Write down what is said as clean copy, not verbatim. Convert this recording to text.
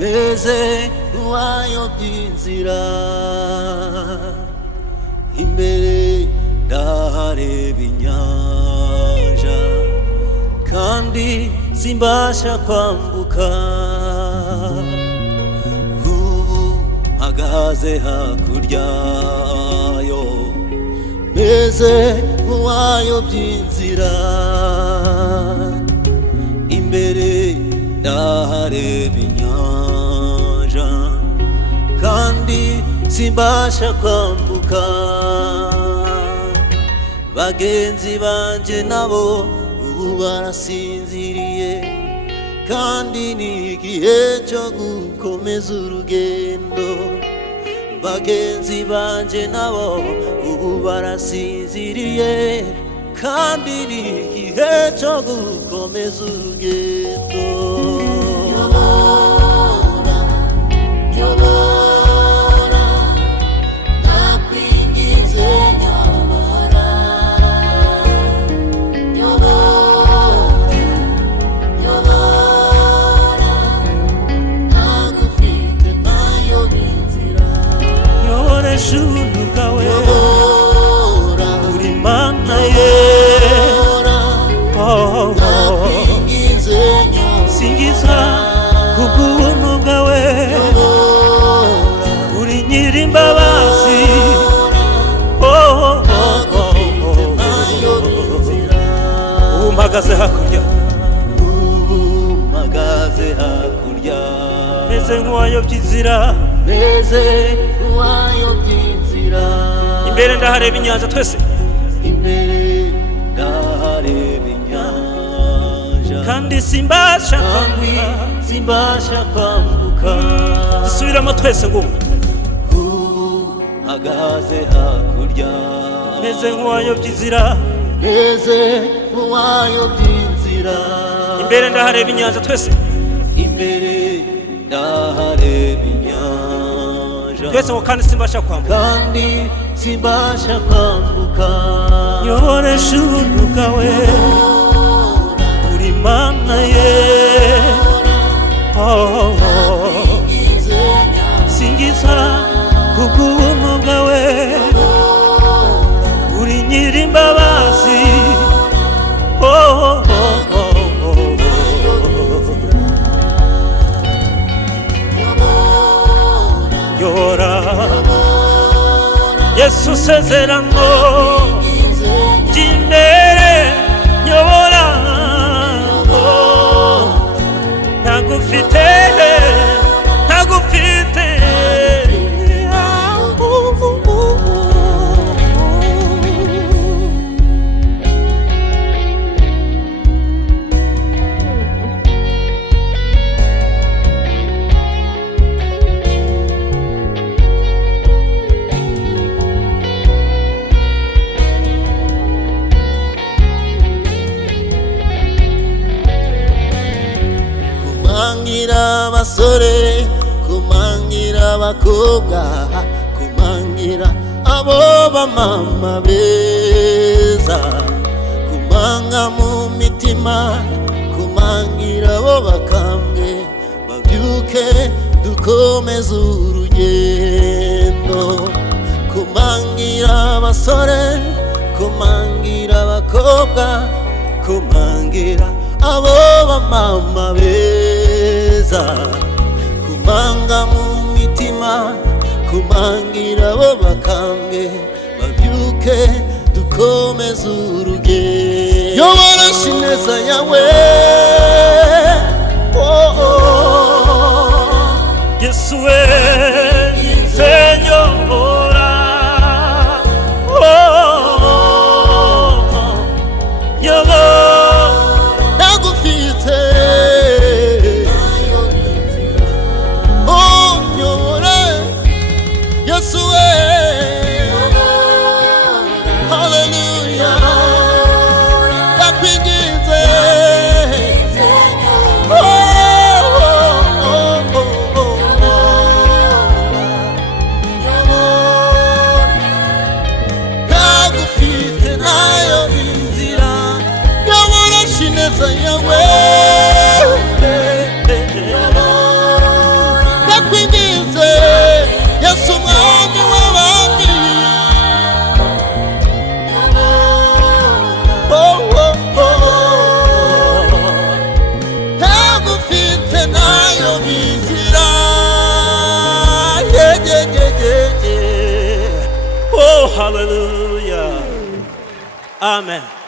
meze nk'uwayobye inzira, imbere ndahareba inyanja kandi simbasha kwambuka. Ubu mpagaze hakurya yo, meze nk'uwayobye inzira, imbere ndahareba inyanja kandi simbasha kwambuka. Bagenzi banje nabo ubu barasinziriye, kandi ni igihe cyo gukomeza urugendo. Bagenzi banje nabo ubu barasinziriye, kandi ni igihe cyo gukomeza urugendo. Singiza kubuntu bwawe, uri nyirimbabazi. Mpagaze hakurya, mpagaze hakurya, meze nk'uwayobye inzira, meze nk'uwayobye inzira. Imbere ndahareba inyanja, twese imbere ndahareba inyanja kandi simbasha kwambuka. Dusubiramo twese ngo mpagaze hakurya, meze nk'uwayobye inzira, meze nk'uwayobye inzira. Imbere ndahareba inyanja, twese imbere ndahareba inyanja twese ngo kandi simbasha kwambuka, kandi simbasha kwambuka. Nyoboresha ubuntu bwawe, uri Mana ye. Singiza kubw'ubuntu bwawe, uri nyirimbabazi. Yora Yesu sezerano ry'imbere, nyobora ntagufite. Kumangira abasore, kumangira abakobwa, kumangira abo bamama beza, kumanga mu mitima, kumangira abo bakambwe, babyuke dukomeze urugendo. Kumangira abasore, kumangira abakobwa, kumangira abo bamama beza, kumanga mu mitima, kumangira abo bakambwe, babyuke dukomeze urugendo. Yoboresha ineza yawe, Yesu we, senyobora. haleluya, amen.